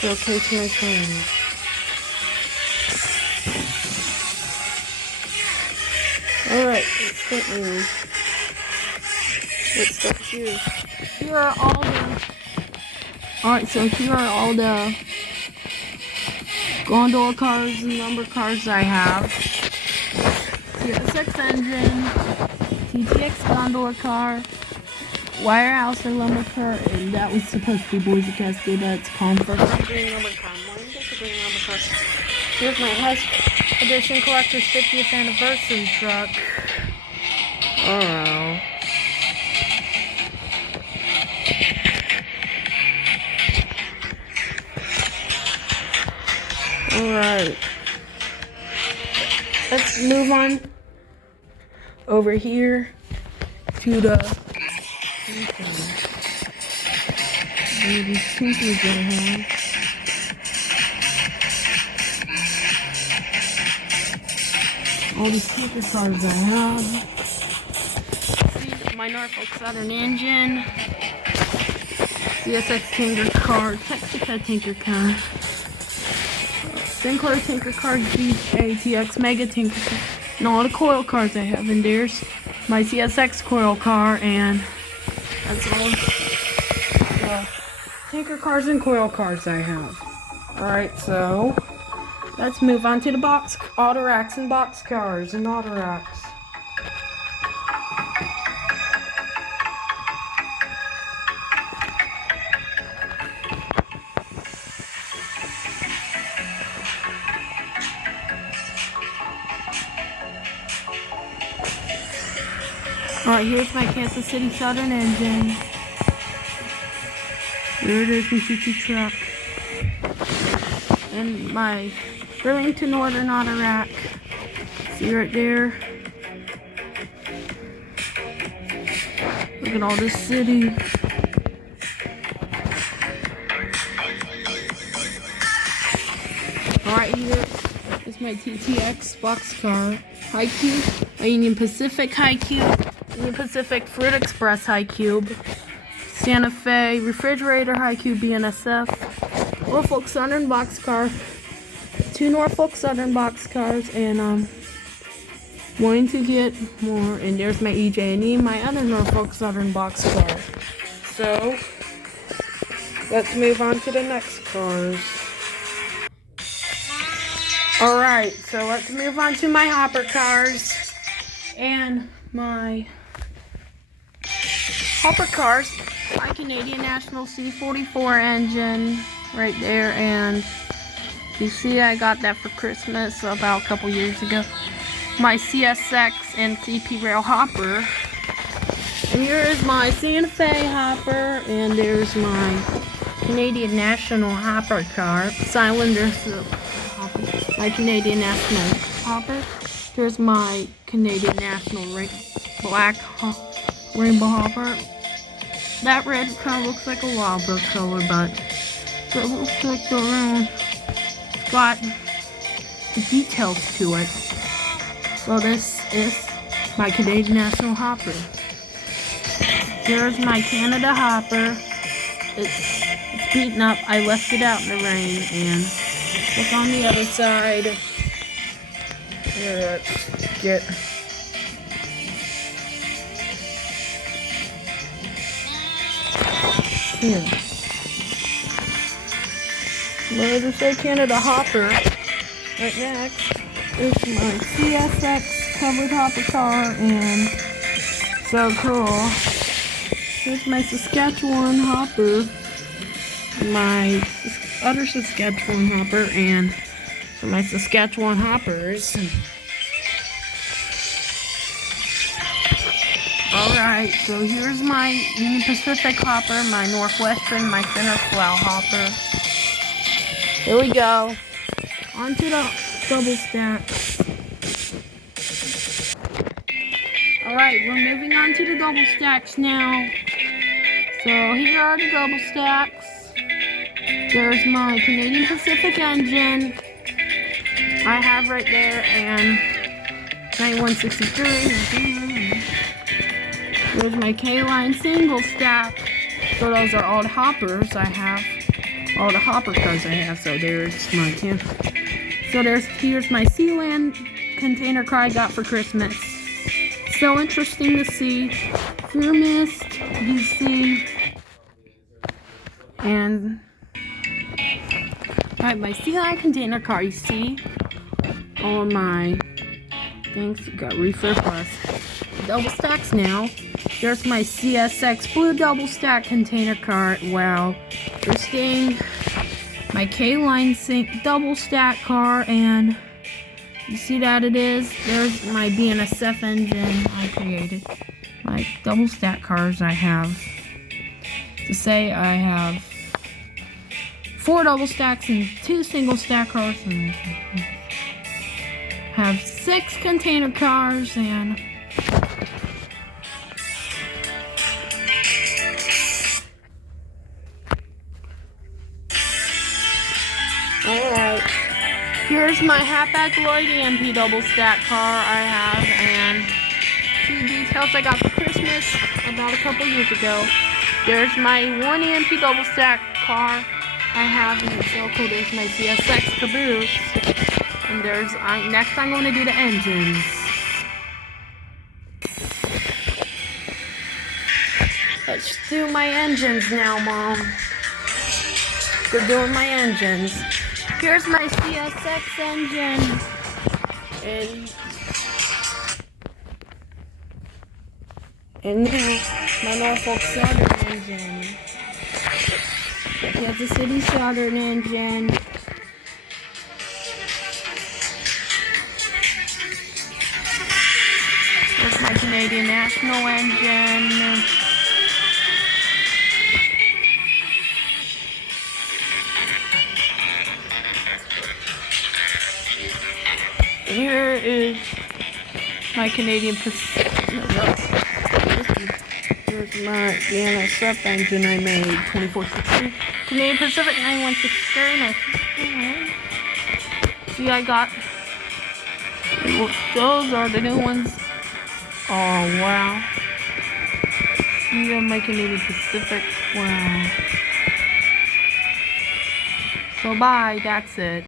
showcase my friends. Alright, let's continue. Let's start here. Here are all the... Alright, so here are all the gondola cars and lumber cars I have. CSX engine, TTX gondola car, Wirehouse or lumber car, and that was supposed to be Boise Cascade, but it's Comfort. Green lumber car. Green lumber car. Here's my Husk Edition Collector's 50th anniversary truck. Oh. Alright. Let's move on over here to the these tinkers I have. All these tinker cars I have. See my Norfolk Southern engine. CSX tinker car, Texas tinker car. Sinclair tinker car, GATX mega tinker car. And all the coil cars I have. And there's my CSX coil car, and that's all the tinker cars and coil cars I have. Alright, so let's move on to the box auto racks and box cars and auto racks. Alright, here's my Kansas City Southern engine. There it is, my CT truck. And my Burlington Northern auto rack. See right there. Look at all this city. Alright, here is my TTX boxcar. High Cube, a Union Pacific High Cube. Union Pacific Fruit Express High Cube, Santa Fe Refrigerator High Cube BNSF, Norfolk Southern boxcar, 2 Norfolk Southern boxcars, and wanting to get more. And there's my EJ&E, my other Norfolk Southern boxcar. So let's move on to the next cars. Alright, so let's move on to my hopper cars and my hopper cars. My Canadian National C44 engine right there, and you see I got that for Christmas about a couple years ago. My CSX and CP rail hopper, and here is my Santa Fe hopper, and there's my Canadian National hopper car, cylinder hopper, my Canadian National hopper. Here's my Canadian National black rainbow hopper. That red kind of looks like a lava color, but it looks like the round. It's got details to it. So this is my Canadian National hopper. Here's my Canada hopper. It's beaten up. I left it out in the rain, and look on the other side. Here, let's get. Here. Where does it say Canada hopper? Right next is my CSX covered hopper car, and so cool. Here's my Saskatchewan hopper, my other Saskatchewan hopper, and for my Saskatchewan hoppers. Alright, so here's my Union Pacific hopper, my Northwestern, my center plow hopper. Here we go. Onto the double stacks. Alright, we're moving on to the double stacks now. So here are the double stacks. There's my Canadian Pacific engine I have right there, and 9163. There's my K-Line single stack. So those are all the hoppers I have. All the hopper cars I have. So there's my camper. So here's my Sealand container car I got for Christmas. So interesting to see. Fear Mist, you see. And alright, my Sealand container car, you see. All my things got Reefer Plus. Double stacks now. There's my CSX blue double stack container cart. Wow. Interesting. My K-Line Sync double stack car, and you see that it is. There's my BNSF engine I created. My double stack cars I have. To say I have 4 double stacks and 2 single stack cars. And have 6 container cars and alright. Here's my halfback Lloyd EMP double stack car I have, and 2 details I got for Christmas about a couple years ago. There's my 1 EMP double stack car I have, and it's so cool. There's my CSX caboose. And there's, next I'm going to do the engines. Let's do my engines now, Mom. We're doing my engines. Here's my CSX engine. And my Norfolk Southern engine. Kansas City Southern engine. There's my Canadian National engine. And here is my Canadian Pacific. Here's my BNSF engine I made, 2460. Canadian Pacific 9163. See, I got. Those are the new ones. Oh, wow. See, my Canadian Pacific. Wow. So, bye. That's it.